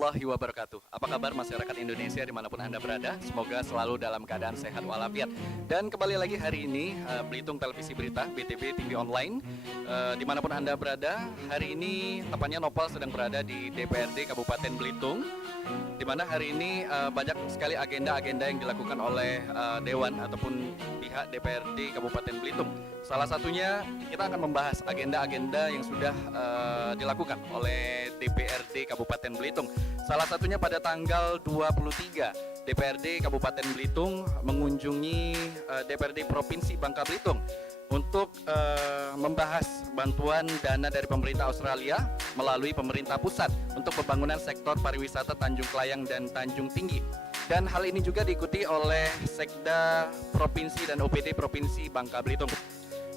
warahmatullahi wabarakatuh. Apa kabar masyarakat Indonesia dimanapun Anda berada? Semoga selalu dalam keadaan sehat walafiat. Dan kembali lagi hari ini Belitung Televisi Berita BTB TV Online. Dimanapun Anda berada, hari ini tepatnya Nopal sedang berada di DPRD Kabupaten Belitung, di mana hari ini banyak sekali agenda-agenda yang dilakukan oleh Dewan ataupun pihak DPRD Kabupaten Belitung. Salah satunya kita akan membahas agenda-agenda yang sudah dilakukan oleh DPRD Kabupaten Belitung. Salah satunya pada tanggal 23 DPRD Kabupaten Belitung mengunjungi DPRD Provinsi Bangka Belitung untuk membahas bantuan dana dari pemerintah Australia melalui pemerintah pusat untuk pembangunan sektor pariwisata Tanjung Klayang dan Tanjung Tinggi. Dan hal ini juga diikuti oleh Sekda Provinsi dan OPD Provinsi Bangka Belitung.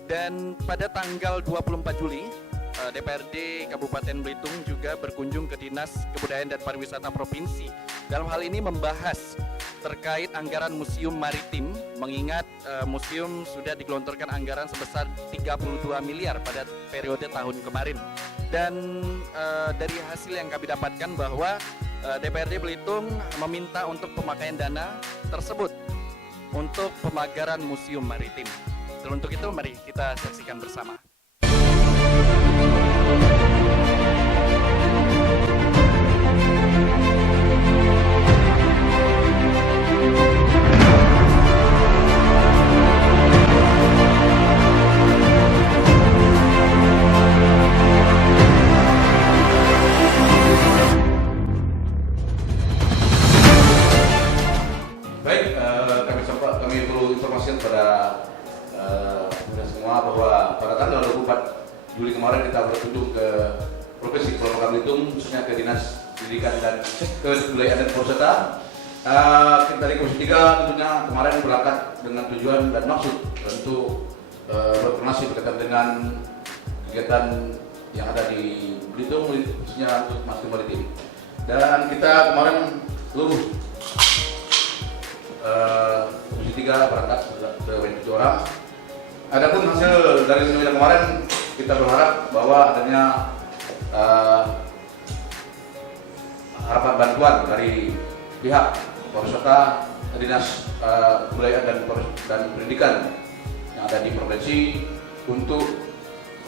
Dan pada tanggal 24 Juli, DPRD Kabupaten Belitung juga berkunjung ke Dinas Kebudayaan dan Pariwisata Provinsi. Dalam hal ini membahas terkait anggaran Museum Maritim, mengingat museum sudah digelontorkan anggaran sebesar 32 miliar pada periode tahun kemarin. Dan dari hasil yang kami dapatkan bahwa DPRD Belitung meminta untuk pemakaian dana tersebut untuk pemagaran Museum Maritim. Dan untuk itu mari kita saksikan bersama. Baik, kami perlu informasikan kepada kita semua bahwa pada tanggal 24 Juli kemarin kita berkunjung ke Provinsi Kepulauan Bangka Belitung, khususnya ke Dinas Pendidikan dan Kebudayaan dan Pariwisata. Kita dari Komisi 3 tentunya kemarin berangkat dengan tujuan dan maksud untuk berkoordinasi berkaitan dengan kegiatan yang ada di Belitung, khususnya untuk Museum Maritim. Dan kita kemarin seluruh Komisi 3 berangkat ke 7 orang. Adapun hasil dari seminar kemarin, kita berharap bahwa adanya harapan bantuan dari pihak pariwisata, Dinas Kebudayaan dan Pendidikan yang ada di provinsi untuk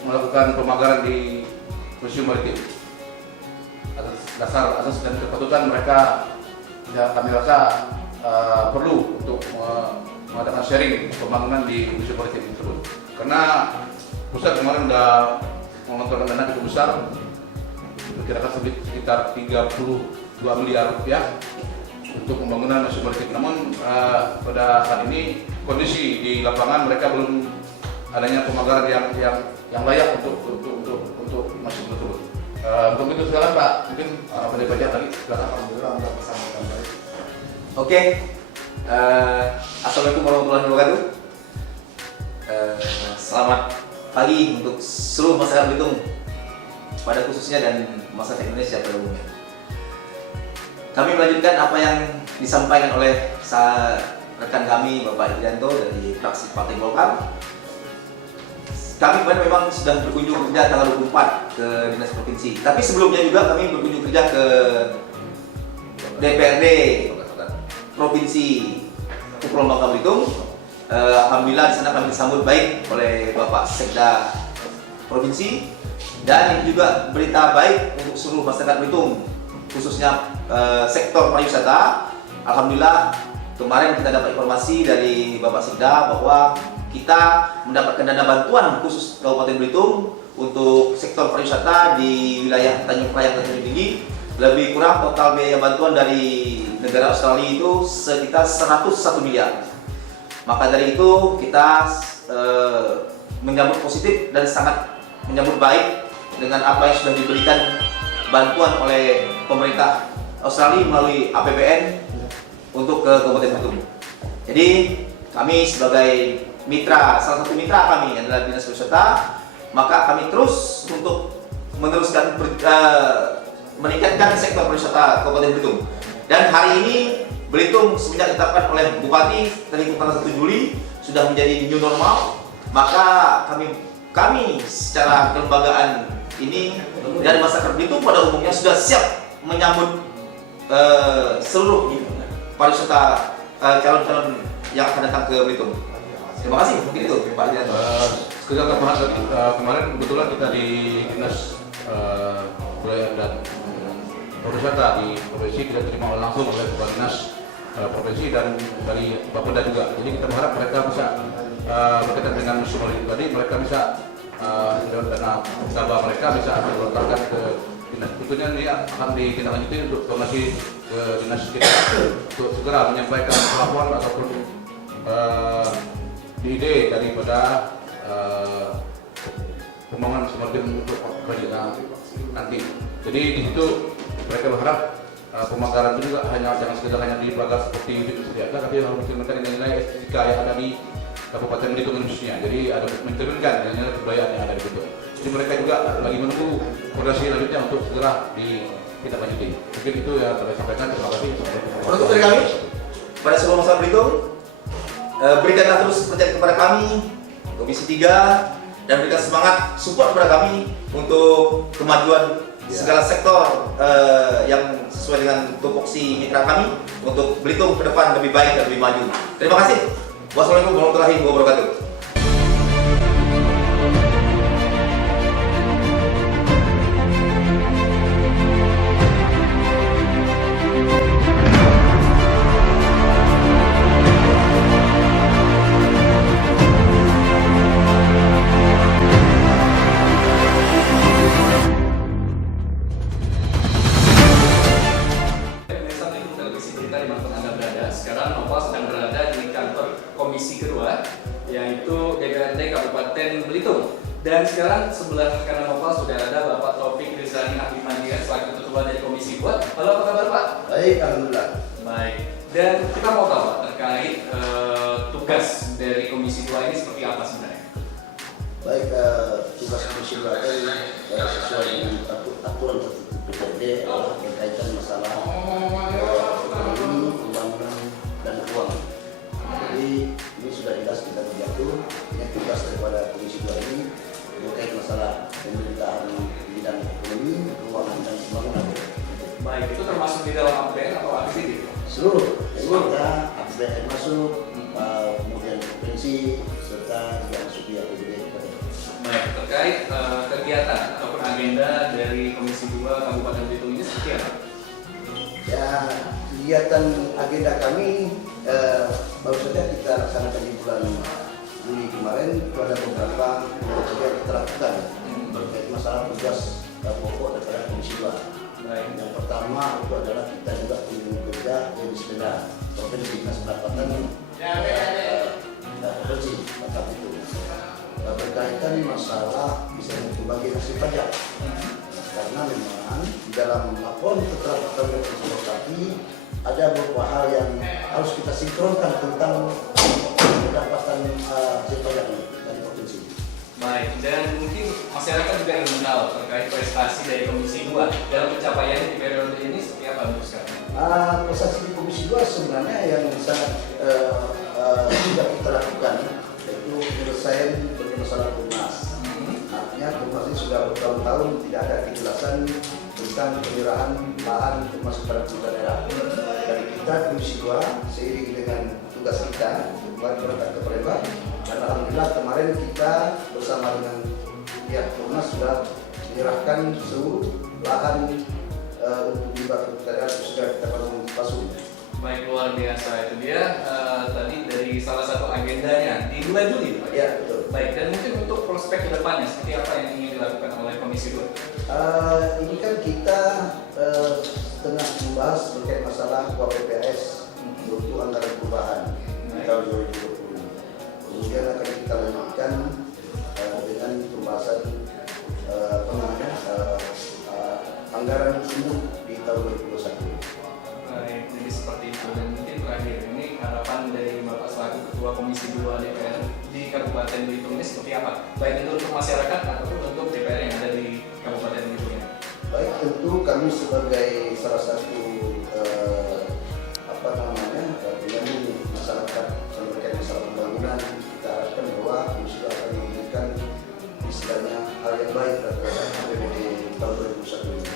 melakukan pemagaran di Museum Maritim. Atas dasar asas dan kepatutan mereka, ya, kami rasa perlu untuk mengadakan sharing pembangunan di Museum Maritim tersebut. Karena pusat kemarin sudah mengelontorkan dana cukup besar, diperkirakan sekitar 32 miliar rupiah untuk pembangunan Museum Maritim. Namun pada saat ini kondisi di lapangan mereka belum adanya pemagaran yang layak untuk museum tersebut. Untuk itu silakan Pak, mungkin apa dari Pak lagi silakan. Alhamdulillah untuk kesempatan baik. Oke, Assalamualaikum warahmatullahi wabarakatuh. Selamat pagi untuk seluruh masyarakat Belitung, pada khususnya dan masyarakat Indonesia pada umumnya. Kami melanjutkan apa yang disampaikan oleh rekan kami Bapak Irianto dari fraksi Partai Golkar. Kami kemarin memang sudah berkunjung kerja tanggal 24 ke Dinas Provinsi. Tapi sebelumnya juga kami berkunjung kerja ke DPRD Provinsi Kepulauan Bangka Belitung. Alhamdulillah di sana kami disambut baik oleh Bapak Sekda Provinsi, dan ini juga berita baik untuk seluruh masyarakat Belitung, khususnya sektor pariwisata. Alhamdulillah kemarin kita dapat informasi dari Bapak Sekda bahwa kita mendapatkan dana bantuan khusus Kabupaten Belitung untuk sektor pariwisata di wilayah Tanjung Klayang dan Tanjung Tinggi. Lebih kurang total biaya bantuan dari negara Australia itu sekitar 101 miliar. Maka dari itu kita menyambut positif dan sangat menyambut baik dengan apa yang sudah diberikan bantuan oleh pemerintah Australia melalui APBN untuk ke Kabupaten Belitung. Jadi kami sebagai mitra, salah satu mitra kami adalah Dinas Pariwisata, maka kami terus untuk meneruskan meningkatkan sektor pariwisata Kabupaten Belitung. Dan hari ini Belitung semenjak ditetapkan oleh Bupati tadi tanggal 1 Juli sudah menjadi new normal, maka kami secara kelembagaan ini dan masyarakat Belitung pada umumnya sudah siap menyambut seluruh pariwisata calon-calon yang akan datang ke Belitung. Terima kasih, mungkin itu Pak Dian. Sekedar tambahan tadi, kemarin kebetulan kita di Dinas Kebudayaan dan Pariwisata di Provinsi kita terima langsung oleh Kepala Dinas Provinsi dan dari Bapeda juga. Jadi kita berharap mereka bisa berkaitan dengan museum tadi, mereka bisa dana gabah mereka bisa dilontarkan ke dinas. Tentunya ini akan ditindaklanjuti untuk donasi ke dinas kita untuk segera menyampaikan laporan ataupun ide daripada pembangunan semakin untuk kerajaan nanti. Jadi di situ mereka berharap pemangkaran itu juga jangan sekedar hanya di bagas seperti disediakan, tapi harus mencerminkan nilai estetika yang ada di Kabupaten Belitung khususnya. Jadi ada mencerminkan nilai kebudayaan yang ada di Belitung. Jadi mereka juga lagi menunggu koordinasi selanjutnya untuk segera ditindaklanjuti. Mungkin itu yang saya sampaikan. Terima kasih. Untuk dari kami pada seluruh masyarakat Belitung, berikanlah terus percaya kepada kami Komisi 3 dan berikan semangat support kepada kami untuk kemajuan segala sektor yang sesuai dengan tupoksi mitra kami untuk Belitung ke depan lebih baik dan lebih maju. Terima kasih. Wassalamualaikum warahmatullahi wabarakatuh. Televisi berita dimanapun Anda berada. Sekarang Nova sedang berada di kantor Komisi kedua, yaitu DPRD Kabupaten Belitung. Dan sekarang sebelah kanan Nova sudah ada Bapak Taufik Rizani Abdimandia selaku Ketua dari Komisi 2. Halo, apa kabar Pak? Baik, alhamdulillah. Baik. Dan kita mau tahu Pak terkait tugas dari Komisi 2 ini seperti apa sebenarnya? Baik, tugas Komisi 2 sesuai dengan aturan tertentu DPRD berkaitan masalah ekonomi, pembangunan, dan keuangan. Jadi ini sudah jelas kita diatur. Ini tugas daripada Komisi 2 ini terkait masalah pemerintahan di bidang ekonomi, keuangan, dan pembangunan. Baik, itu termasuk di dalam APBN atau APBD? Seluruh kita APBN masuk, kemudian provinsi serta juga masuk di APBD. Baik, terkait kegiatan ataupun agenda dari Komisi 2 Kabupaten Belitung ini seperti apa? Ya, kegiatan agenda kami baru saja kita laksanakan di bulan Juli kemarin. Itu ada beberapa yang kita lakukan terkait masalah tugas pokok daripada Komisi 2. Baik. Yang pertama itu adalah kita juga kunjungan kerja di sepeda provinsi dinas pendapatan provinsi Batam itu berkaitan masalah misalnya pembagian hasil pajak. Karena memang di dalam laporan keterangan transportasi ada beberapa hal yang harus kita sinkronkan tentang pendapatan hasil pajak dari provinsi. Baik, dan mungkin masyarakat juga ingin tahu terkait prestasi dari Komisi 2 dalam pencapaian di periode ini seperti apa untuk sekarang? Prestasi di Komisi 2 sebenarnya yang sangat sudah kita lakukan yaitu penyelesaian berbagai masalah Komnas. Artinya Komnas ini sudah bertahun-tahun tidak ada kejelasan tentang penyerahan lahan termasuk pada pemerintah daerah. Dan kita Komisi 2 seiring dengan tugas kita berangkat ke Palembang, dan alhamdulillah kemarin kita bersama dengan pihak Komnas sudah menyerahkan seluruh lahan untuk dibakar daerah sudah kita bangun pasung. Baik, luar biasa. Itu dia tadi dari salah satu agendanya di bulan Juli, Pak? Ya, betul. Baik, dan mungkin untuk prospek ke depannya seperti apa yang ingin dilakukan oleh Komisi 2? Ini kan kita tengah membahas terkait masalah KPPS untuk anggaran perubahan di tahun 2020. Kemudian akan kita lanjutkan dengan pembahasan anggaran umum di tahun 2021. Baik, jadi seperti itu. Dan mungkin terakhir, ini harapan dari Bapak selaku Ketua Komisi 2 DPR di Kabupaten Belitung ini seperti apa? Baik itu untuk masyarakat ataupun untuk DPR yang ada di Kabupaten Belitung ini? Baik, tentu kami sebagai salah satu penyanyi masyarakat terkait masalah pembangunan, kita harapkan bahwa Komisi 2 akan memberikan istilahnya hal yang baik terhadap APBD tahun 2021 ini.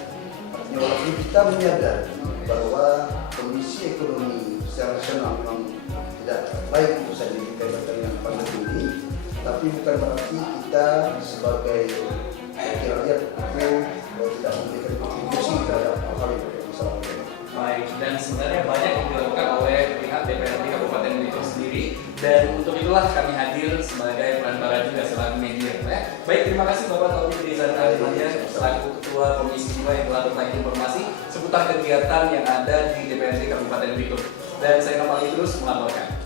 Artinya walaupun kita menyadari bahwa kondisi ekonomi secara nasional memang tidak baik untuk saja dikaitkan dengan pandemi ini, tapi bukan berarti kita sebagai rakyat itu tidak memberikan kontribusi terhadap hal yang bermasalah. Baik, dan sebenarnya banyak yang dilakukan oleh pihak DPRD Kabupaten Belitung sendiri, dan untuk itulah kami hadir sebagai peran juga selaku media. Ya. Baik, terima kasih Bapak Taufik Rizal Arifin selaku Ketua Komisi 2 yang telah berbagi informasi seputar kegiatan yang ada di DPRD Kabupaten Belitung. Dan saya kembali terus melaporkan.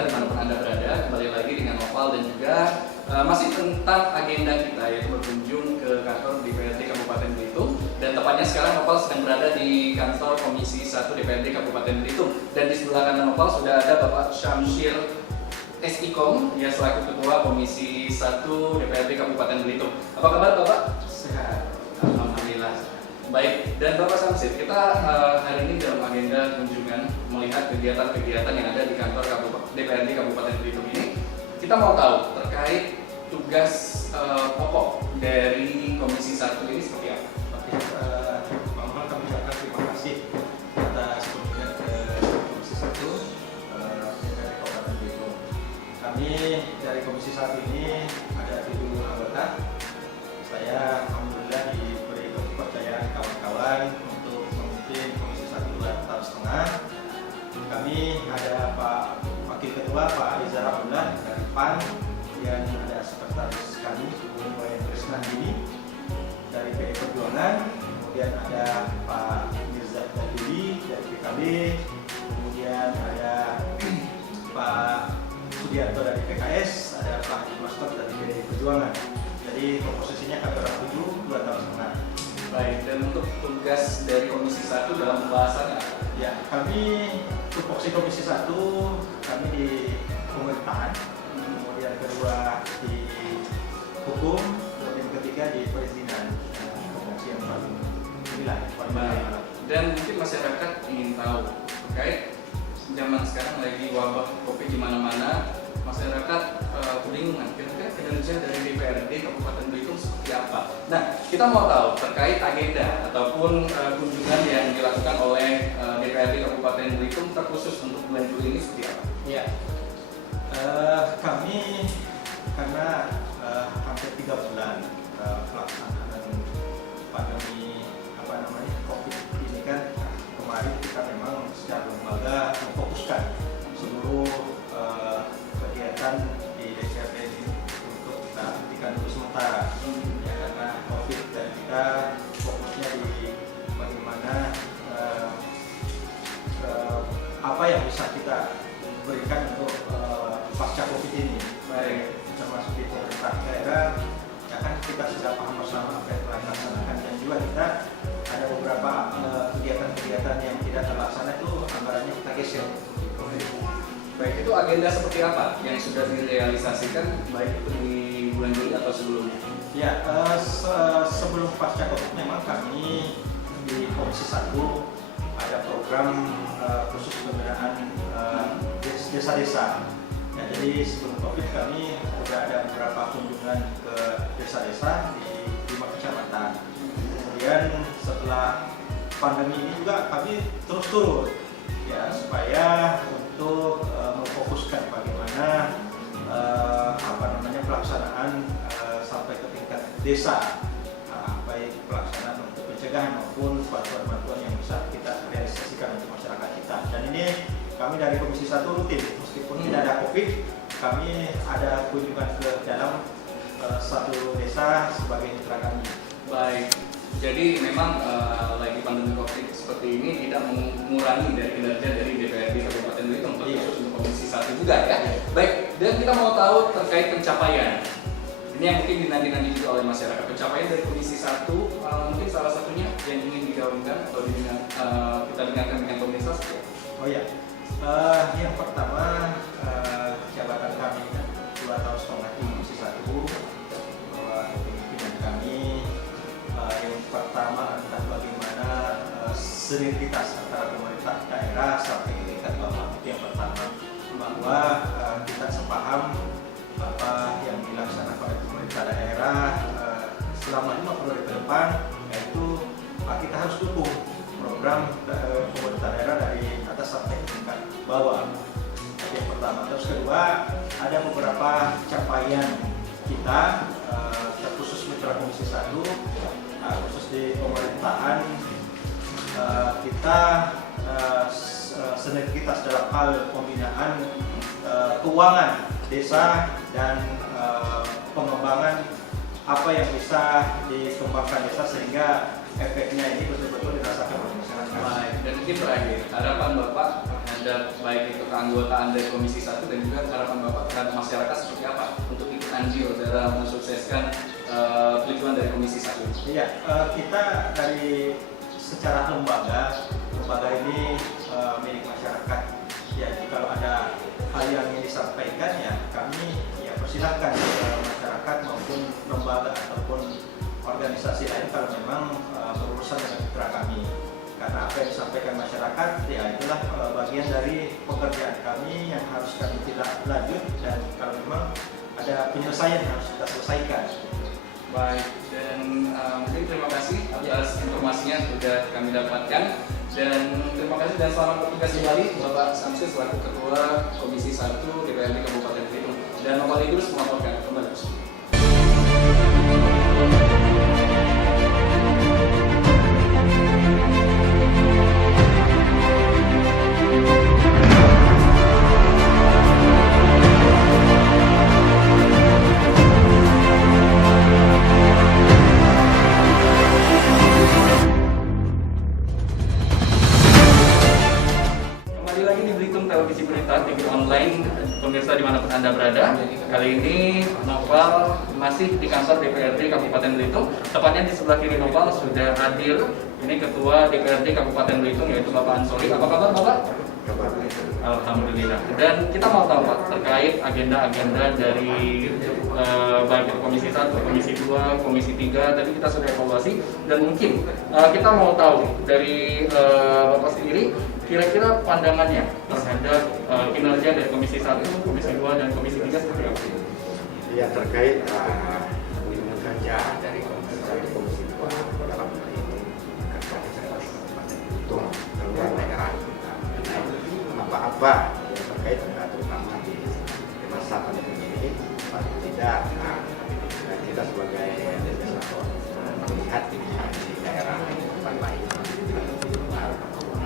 Dimanapun Anda berada, kembali lagi dengan Noval dan juga masih tentang agenda kita, yaitu berkunjung ke kantor DPRD Kabupaten Belitung. Dan tepatnya sekarang Noval sedang berada di kantor Komisi 1 DPRD Kabupaten Belitung. Dan di sebelah kanan Noval sudah ada Bapak Syamsir SIKOM, ya selaku Ketua Komisi 1 DPRD Kabupaten Belitung. Apa kabar Bapak? Sehat, alhamdulillah. Baik, dan Bapak Syamsir, kita hari ini dalam agenda kunjungan melihat kegiatan-kegiatan yang ada di kantor DPRD Kabupaten Belitung ini. Kita mau tahu terkait tugas pokok dari Komisi 1 ini seperti apa? Oke, pertama kami ucapkan terima kasih atas kunjungan ke Komisi 1 DPRD Kabupaten Belitung. Kami dari Komisi 1 ini ada 7 anggota. Saya alhamdulillah diberi kepercayaan kawan-kawan untuk memimpin Komisi 1 2 tahun setengah. Kami ada Pak Wakil Ketua Pak Rizal Abdullah dari PAN, kemudian ada sekretaris kami Wayan Krisnandini dari PDI Perjuangan, kemudian ada Pak Mirza Dalili dari PKB, kemudian ada Pak Sudiarto dari PKS, ada Pak Master dari PDI Perjuangan. Jadi komposisinya kami orang 7 2 tahun setengah. Baik, dan untuk tugas dari Komisi 1 dalam pembahasannya apa? Ya, kami tupoksi Komisi 1 kami di pemerintahan, kemudian kedua di hukum, kemudian ketiga di perizinan. Tupoksi yang paling inilah yang paling Baik. Dan mungkin masyarakat ingin tahu terkait zaman sekarang lagi wabah COVID di mana-mana, masyarakat kebingungan kira-kira kinerja dari DPRD Kabupaten Belitung seperti apa. Nah, kita mau tahu terkait agenda ataupun kunjungan yang dilakukan oleh DPRD Kabupaten Belitung terkhusus untuk bulan Juli ini seperti apa? Ya, kami karena hampir 3 bulan pelaksanaan pandemi COVID ini kan, kemarin kita memang secara lembaga memfokuskan seluruh kegiatan di DPRD ini untuk kita hentikan dulu sementara, ya karena COVID, dan kita fokusnya di bagaimana apa yang bisa kita berikan untuk pasca COVID ini, baik termasuk di pemerintah daerah, ya kan kita sudah paham bersama apa yang telah dilaksanakan, dan juga kita ada beberapa kegiatan-kegiatan yang tidak terlaksana itu anggarannya kita geser. Baik, itu agenda seperti apa yang sudah direalisasikan baik itu di bulan Juli atau sebelumnya? Ya, sebelum pasca COVID memang kami di Komisi 1 ada program khusus pembinaan desa-desa. Ya, jadi sebelum COVID kami sudah ada beberapa kunjungan ke desa-desa di 5 kecamatan. Kemudian setelah pandemi ini juga kami terus turun, ya supaya untuk memfokuskan bagaimana pelaksanaan sampai ke tingkat desa, baik pelaksanaan untuk pencegahan maupun bantuan-bantuan yang bisa kita realisasikan untuk masyarakat kita. Dan ini kami dari Komisi 1 rutin, meskipun tidak ada COVID, kami ada kunjungan ke dalam satu desa sebagai mitra kami. Baik, jadi memang lagi pandemi COVID seperti ini tidak mengurangi dari kinerja dari DPRD Kabupaten Belitung, terkhusus untuk Komisi 1 juga ya. Baik, dan kita mau tahu terkait pencapaian. Ini yang mungkin dinanti-nanti juga oleh masyarakat. Pencapaian dari Komisi 1 mungkin salah satunya yang ingin digaungkan atau kita dengarkan dengan pemirsa seperti apa? Oh ya, yang pertama jabatan kami 2,5 tahun di Komisi 1 bahwa kepemimpinan kami yang pertama adalah bagaimana sinergitas antara pemerintah daerah sampai ke tingkat bawah. Itu yang pertama, bahwa kita sepaham apa yang dilaksanakan oleh pemerintah daerah selama 5 periode ke depan, yaitu kita harus dukung program pemerintah daerah dari atas sampai ke tingkat bawah. Itu yang pertama. Terus kedua, ada beberapa capaian kita terkhusus mitra Komisi 1, khusus di pemerintahan, kita sinergitas dalam hal pembinaan keuangan desa dan pengembangan apa yang bisa dikembangkan desa sehingga efeknya ini betul-betul dirasakan oleh masyarakat. Baik, dan mungkin terakhir, harapan Bapak terhadap baik itu keanggotaan dari Komisi 1 dan juga harapan Bapak terhadap masyarakat seperti apa untuk ikut andil dalam mensukseskan tujuan dari Komisi 1? Iya, kita dari secara lembaga ini milik masyarakat. Ya, kalau ada hal yang ingin disampaikan ya kami ya persilahkan ke masyarakat maupun lembaga ataupun organisasi lain kalau memang berurusan dengan mitra kami. Karena apa yang disampaikan masyarakat ya itulah bagian dari pekerjaan kami yang harus kami tindak lanjut, dan kalau memang ada penyelesaian yang harus kita selesaikan. Baik, dan mungkin terima kasih atas informasinya sudah kami dapatkan, dan terima kasih dan selamat bertugas kembali Bapak Samsul selaku Ketua Komisi 1 DPRD Kabupaten Belitung, dan Bapak Idrus melaporkan kembali. Kembali lagi di Belitung Televisi Berita TV Online, pemirsa dimanapun Anda berada. Kali ini Noval masih di kantor DPRD Kabupaten Belitung. Tepatnya di sebelah kiri Noval sudah hadir. Ini Ketua DPRD Kabupaten Belitung, yaitu Bapak Ansori. Apa kabar Bapak? Alhamdulillah. Dan kita mau tahu Pak terkait agenda-agenda dari baik itu Komisi 1, Komisi 2, Komisi 3. Tadi kita sudah evaluasi, dan mungkin kita mau tahu dari Bapak sendiri kira-kira pandangannya terhadap kinerja dari Komisi 1, Komisi 2, dan Komisi 3 seperti apa? Ya, terkait kunjungan kerja dari Komisi 1, Komisi 2 dalam hal ini kerja itu keluar daerah apa-apa yang terkait terutama di masa pandemi ini, paling tidak kita sebagai legislator melihat di daerah tempat lain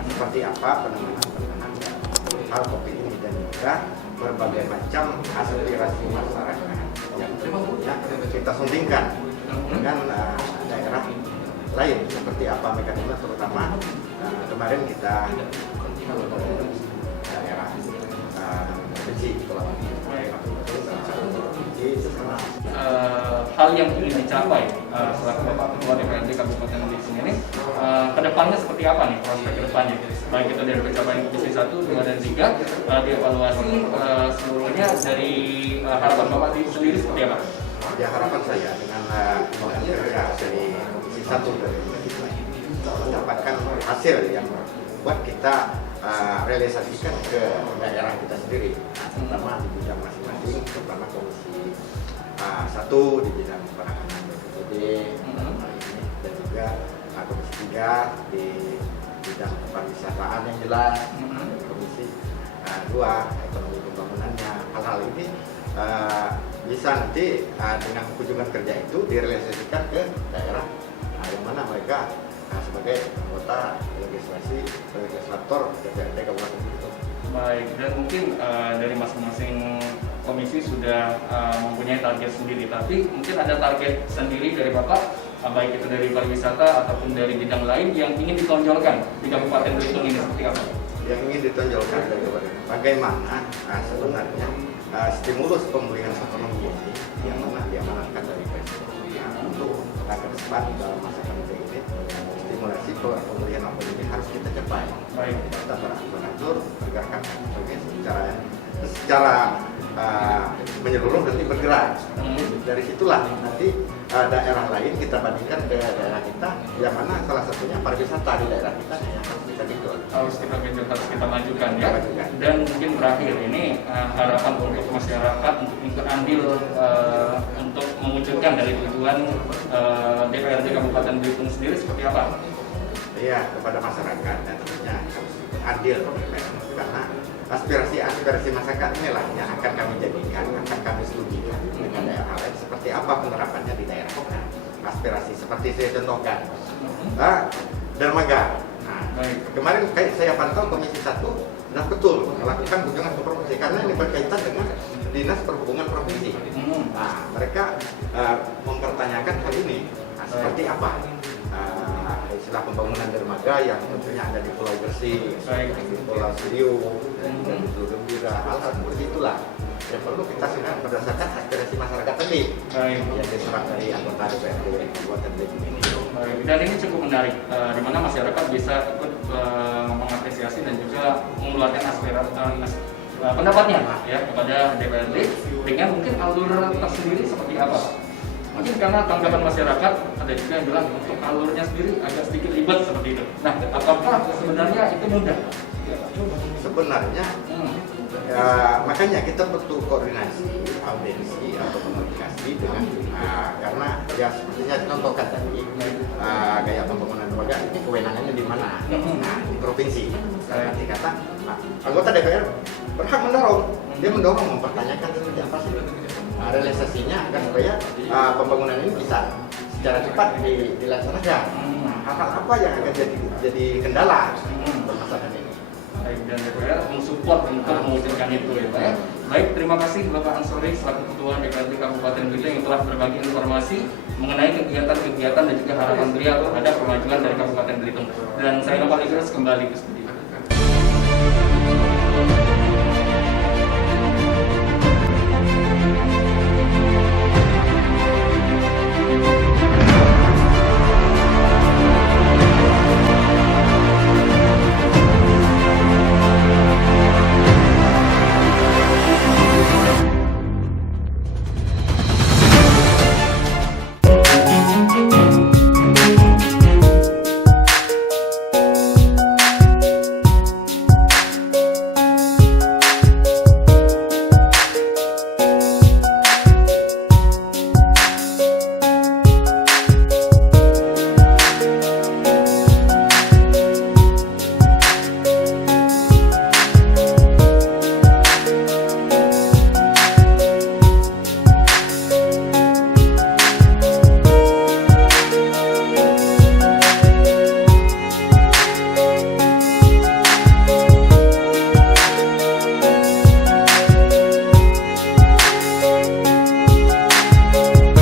seperti apa penanganan hal COVID ini, dan juga berbagai macam aspirasi masyarakat yang tentunya kita sundingkan dengan daerah lain seperti apa mekanisme, terutama kemarin kita daerah Besi hal yang ingin dicapai selaku Bapak Ketua DPRD Kabupaten Belitung ini kedepannya seperti apa nih prospek kedepannya, baik itu dari pencapaian Komisi 1, 2, dan 3 dievaluasi seluruhnya dari harapan Bapak sendiri seperti apa? Ya, harapan saya dengan kerja dari Komisi 1 dan Komisi 2 mendapatkan hasil yang buat kita realisasikan ke daerah kita sendiri, terutama di bidang masing-masing, terutama Komisi 1 di bidang penanganan BPBD dan juga Komisi 3 di bidang pariwisataan yang jelas, Komisi 2 ekonomi pembangunannya. Hal-hal ini bisa nanti dengan kunjungan kerja itu direalisasikan ke daerah yang mana mereka sebagai anggota legislator DPRD Kabupaten Belitung. Baik, dan mungkin dari masing-masing komisi sudah mempunyai target sendiri, tapi mungkin ada target sendiri dari Bapak, baik itu dari pariwisata ataupun dari bidang lain yang ingin ditonjolkan di Kabupaten Belitung ini seperti apa? Yang ingin ditonjolkan dari bagaimana sebenarnya stimulus pemulihan ekonomi ini yang mana diamanatkan dari Presiden untuk ke depan dalam masa pandemi ini, stimulasi pemulihan ekonomi harus kita capai. Baik, Kita beratur pergerakan ekonomi secara menyeluruh nanti bergerak. Dari situlah nanti daerah lain kita bandingkan ke daerah kita, yang mana salah satunya pariwisata di daerah kita yang harus kita genjot. Harus kita majukan ya. Majukan. Dan mungkin terakhir ini harapan untuk masyarakat untuk ikut andil untuk mewujudkan dari tujuan DPRD Kabupaten Belitung sendiri seperti apa? Iya, kepada masyarakat dan tentunya harus adil, karena aspirasi masyarakat inilah yang akan kami jadikan, akan kami setujukan dengan daerah lain seperti apa penerapannya di daerah kita. Aspirasi seperti saya contohkan, dermaga. Nah, kemarin saya pantau Komisi 1 dan betul melakukan kunjungan ke provinsi karena ini berkaitan dengan Dinas Perhubungan Provinsi. Nah, mereka mempertanyakan hal ini, seperti apa istilah pembangunan dermaga yang tentunya ada di Pulau Bersih, di Pulau Seriu, dan di Pulau Gembira, hal-hal seperti itulah yang perlu kita sedang berdasarkan aspirasi masyarakat tadi yang diserap dari anggota DPRD Kabupaten Belitung ini. Dan ini cukup menarik, di mana masyarakat bisa ikut mengapresiasi dan juga mengeluarkan pendapatnya ya kepada DPRD dengan mungkin alur tersendiri seperti apa. Mungkin karena tanggapan masyarakat ada juga yang bilang untuk alurnya sendiri agak sedikit ribet seperti itu. Nah, apakah sebenarnya itu mudah? Sebenarnya makanya kita perlu koordinasi, audiensi atau komunikasi dengan karena ya sepertinya contohkan tadi gaya pembangunan lembaga ini kewenangannya di mana? Nah, di provinsi. Nanti kata anggota DPR berhak mendorong, dia mendorong mempertanyakan seperti apa sih realisasinya agar supaya pembangunan ini bisa secara cepat dilaksanakan. Hal-hal apa yang akan jadi kendala permasalahan ini? Baik, dan DPR mensupport untuk mewujudkan itu ya Pak ya. Baik, terima kasih Bapak Ansori selaku Ketua DPRD Kabupaten Belitung yang telah berbagi informasi mengenai kegiatan-kegiatan dan juga harapan beliau terhadap kemajuan dari Kabupaten Belitung. Dan saya Nopal Idris kembali ke studio.